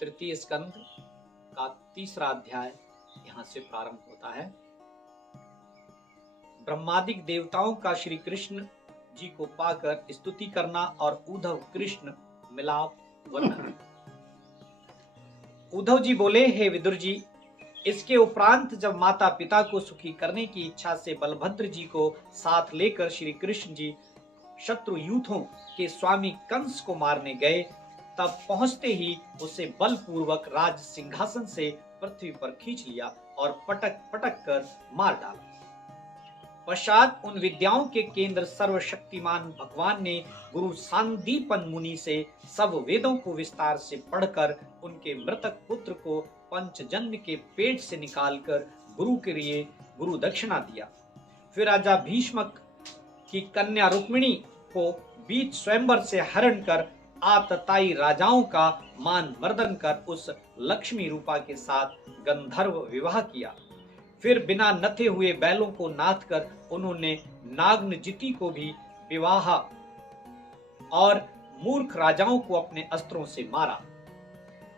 तृतीय स्कंद का 3रा अध्याय यहाँ से प्रारंभ होता है। ब्रह्मादिक देवताओं का श्री कृष्ण जी को पाकर स्तुति करना और उद्धव कृष्ण मिलाप वर्णन। उद्धव जी बोले, हे विदुर जी, इसके उपरांत जब माता पिता को सुखी करने की इच्छा से बलभद्र जी को साथ लेकर श्री कृष्ण जी शत्रु यूथों के स्वामी कंस को मारने गए, तब पहुंचते ही उसे बलपूर्वक राज सिंहासन से पृथ्वी पर खींच लिया और पटक पटक कर मार डाला। पश्चात उन विद्याओं के केंद्र सर्वशक्तिमान भगवान ने गुरु सांदीपन मुनि से सब वेदों को विस्तार से पढ़कर उनके मृतक पुत्र को पंचजन्य के पेट से निकालकर गुरु के लिए गुरु दक्षिणा दिया। फिर राजा भीष्मक की कन्या रुक्मिणी को बीच स्वयंवर से हरण कर आतताई राजाओं का मान मर्दन कर उस लक्ष्मी रूपा के साथ गंधर्व विवाह किया। फिर बिना नथे हुए बैलों को नाथ कर उन्होंने नागनजिति को भी विवाह और मूर्ख राजाओं को अपने अस्त्रों से मारा।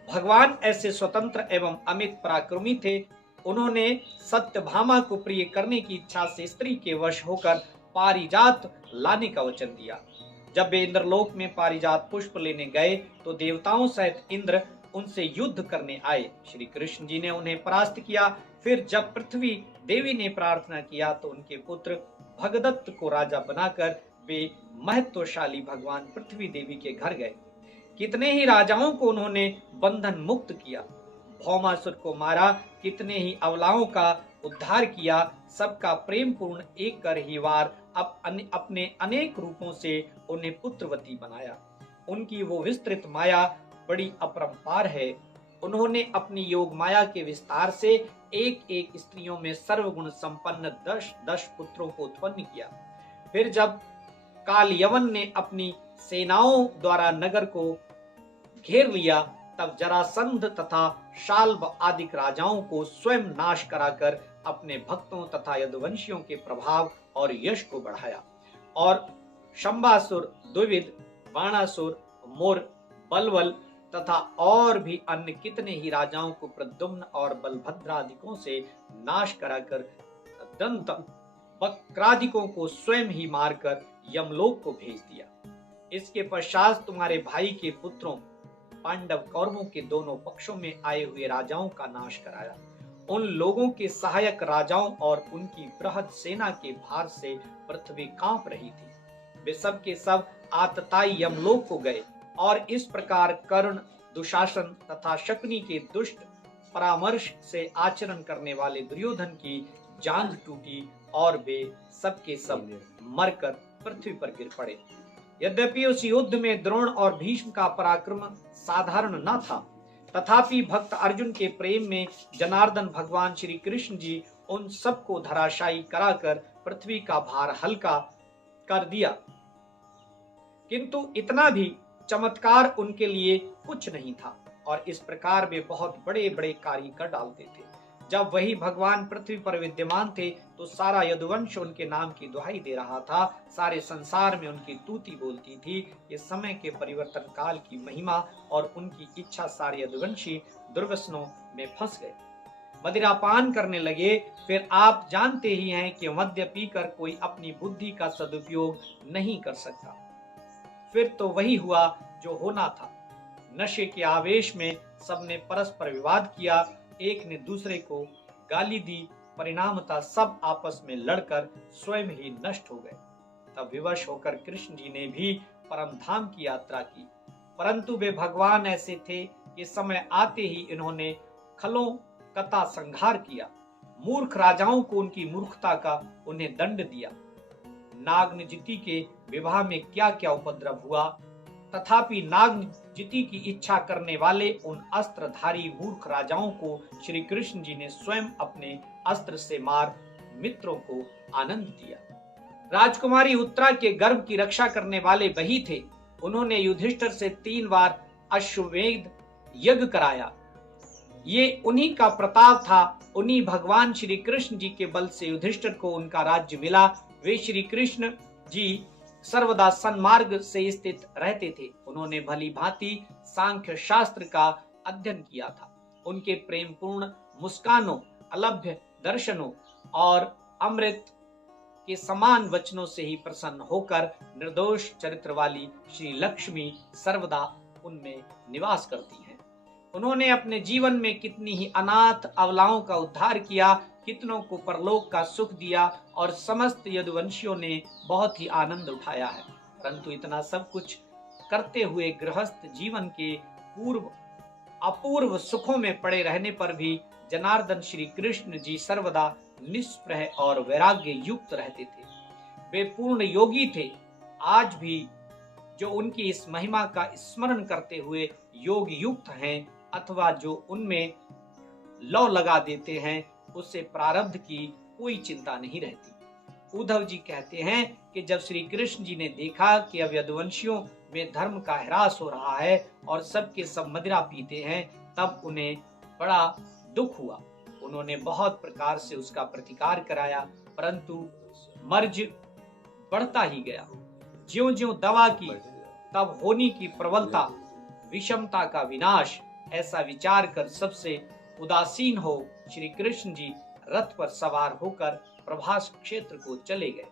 भगवान ऐसे स्वतंत्र एवं अमित पराक्रमी थे। उन्होंने सत्यभामा को प्रिय करने की इच्छा से स्त्री के वश होकर पारिजात लाने का वचन दिया। जब वे इंद्रलोक में पारिजात पुष्प लेने गए तो देवताओं सहित इंद्र उनसे युद्ध करने आए। श्री कृष्ण जी ने उन्हें परास्त किया। फिर जब पृथ्वी देवी ने प्रार्थना किया तो उनके पुत्र भगदत्त को राजा बनाकर वे महत्वशाली भगवान पृथ्वी देवी के घर गए। कितने ही राजाओं को उन्होंने बंधन मुक्त किया, भौमासुर को मारा, कितने ही अवलाओं का उद्धार किया। सबका प्रेम पूर्ण एक कर ही वार अपने अनेक रूपों से उन्हें पुत्रवती बनाया। उनकी वो विस्तृत माया बड़ी अपरंपार है। उन्होंने अपनी योग माया के विस्तार से एक एक स्त्रियों में सर्वगुण संपन्न 10 पुत्रों को उत्पन्न किया। फिर जब काल यवन ने अपनी सेनाओं द्वारा नगर को घेर लिया, तब जरासंध तथा शाल्ब आदि राजाओं को स्वयं नाश कराकर अपने भक्तों तथा यदुवंशियों के प्रभाव और यश को बढ़ाया। और शंबासुर, द्विविद, बाणासुर, मोर, बलवल तथा और भी अन्य कितने ही राजाओं को प्रद्युम्न और बलभद्रादिकों से नाश कराकर दंत वक्रादिकों को स्वयं ही मारकर यमलोक को भेज दिया। इसके पश्चात तुम्हारे भाई के पुत्रों पांडव कौरवों के दोनों पक्षों में आए हुए राजाओं का नाश कराया। उन लोगों के सहायक राजाओं और उनकी बृहद सेना के भार से पृथ्वी कांप रही थी। वे सब के सब आतताई यमलोक को गए और इस प्रकार कर्ण, दुशासन तथा शकुनी के दुष्ट परामर्श से आचरण करने वाले दुर्योधन की जांघ टूटी और वे सब के सब मरकर पृथ्वी पर गिर पड़े। यद्यपि उस युद्ध में द्रोण और भीष्म का पराक्रम साधारण न था, तथापि भक्त अर्जुन के प्रेम में जनार्दन भगवान श्री कृष्ण जी उन सबको धराशायी कराकर पृथ्वी का भार हल्का कर दिया। किंतु इतना भी चमत्कार उनके लिए कुछ नहीं था और इस प्रकार वे बहुत बड़े बड़े कार्य कर डालते थे। जब वही भगवान पृथ्वी पर विद्यमान थे तो सारा यदुवंश उनके नाम की दुहाई दे रहा था। सारे संसार में उनकी तूती बोलती थी। ये समय के परिवर्तन काल की महिमा और उनकी इच्छा सारे यदुवंशी दुर्व्यसनों में फंस गए, मदिरापान करने लगे। फिर आप जानते ही हैं कि मद्य पीकर कोई अपनी बुद्धि का सदुपयोग नहीं कर सकता। फिर तो वही हुआ जो होना था। नशे के आवेश में सबने परस्पर विवाद किया, एक ने दूसरे को गाली दी। परिणामतः सब आपस में लड़कर स्वयं ही नष्ट हो गए। तब विवश होकर कृष्ण जी ने भी परम धाम की यात्रा की, परंतु वे भगवान ऐसे थे कि समय आते ही इन्होंने खलों कथा संहार किया। मूर्ख राजाओं को उनकी मूर्खता का उन्हें दंड दिया। नागनजिति के विवाह में क्या क्या उपद्रव हुआ, तथापि नागनजिति की इच्छा करने वाले उन अस्त्रधारी मूर्ख राजाओं को श्री कृष्ण जी ने स्वयं अपने अस्त्र से मार मित्रों को आनंद दिया। राजकुमारी उत्तरा के गर्भ की रक्षा करने वाले वही थे। उन्होंने युधिष्ठिर से 3 बार अश्वमेध यज्ञ कराया। ये उन्हीं का प्रताप था। उन्हीं भगवान श्री कृष्ण जी के बल से युधिष्ठिर को उनका राज्य मिला। वे श्री कृष्ण जी सर्वदा सन्मार्ग से स्थित रहते थे। उन्होंने भली भांति सांख्य शास्त्र का अध्ययन किया था। उनके प्रेमपूर्ण मुस्कानों, अलभ्य दर्शनों और अमृत के समान वचनों से ही प्रसन्न होकर निर्दोष चरित्र वाली श्री लक्ष्मी सर्वदा उनमें निवास करती हैं। उन्होंने अपने जीवन में कितनी ही अनाथ अबलाओं का उद्धार किया, कितनों को परलोक का सुख दिया और समस्त यदुवंशियों ने बहुत ही आनंद उठाया है। परंतु इतना सब कुछ करते हुए गृहस्थ जीवन के अपूर्व सुखों में पड़े रहने पर भी जनार्दन श्री कृष्ण जी सर्वदा निष्प्रह और वैराग्य युक्त रहते थे। वे पूर्ण योगी थे। आज भी जो उनकी इस महिमा का स्मरण करते हुए योग युक्त हैं अथवा जो उनमें लौ लगा देते हैं, उससे प्रारब्ध की कोई चिंता नहीं रहती। उद्धव जी कहते हैं कि जब श्री कृष्ण जी ने देखा कि अब यदुवंशियों में धर्म का ह्रास हो रहा है और सबके सब मदिरा पीते हैं, तब उन्हें बड़ा दुख हुआ। उन्होंने बहुत प्रकार से उसका प्रतिकार कराया, परंतु मर्ज बढ़ता ही गया। ज्यों ज्यों दवा की तब होनी की प्रबलता, विषमता का विनाश, ऐसा विचार कर सबसे उदासीन हो श्री कृष्ण जी रथ पर सवार होकर प्रभास क्षेत्र को चले गए।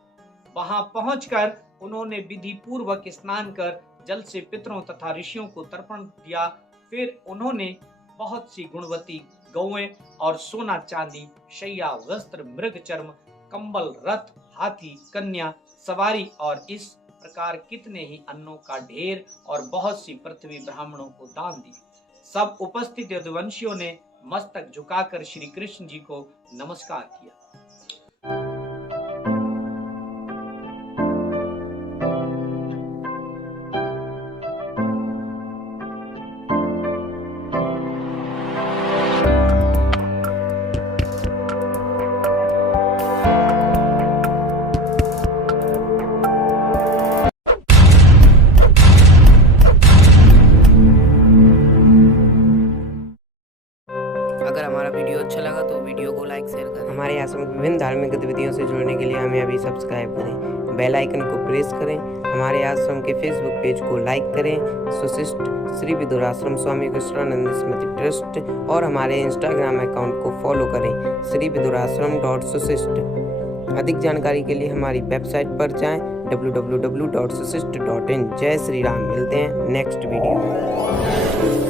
वहां पहुंचकर उन्होंने विधि पूर्वक स्नान कर जल से पितरों तथा ऋषियों को तर्पण दिया। फिर उन्होंने बहुत सी गुणवती गौएं और सोना चांदी, शैया, वस्त्र, मृग चर्म, कंबल, रथ, हाथी, कन्या, सवारी और इस प्रकार कितने ही अन्नों का ढेर और बहुत सी पृथ्वी ब्राह्मणों को दान दी। सब उपस्थित यदुवंशियों ने मस्तक झुकाकर श्री कृष्ण जी को नमस्कार किया। अगर हमारा वीडियो अच्छा लगा तो वीडियो को लाइक शेयर करें। हमारे आश्रम की विभिन्न धार्मिक गतिविधियों से जुड़ने के लिए हमें अभी सब्सक्राइब करें, बेल आइकन को प्रेस करें, हमारे आश्रम के फेसबुक पेज को लाइक करें, सुशिष्ट श्री विदुराश्रम स्वामी कृष्णानंद स्मृति ट्रस्ट, और हमारे इंस्टाग्राम अकाउंट को फॉलो करें श्री विदुराश्रम.सुशिष्ट। अधिक जानकारी के लिए हमारी वेबसाइट पर जाएं www.sushist.in। जय श्री राम। मिलते हैं नेक्स्ट वीडियो में।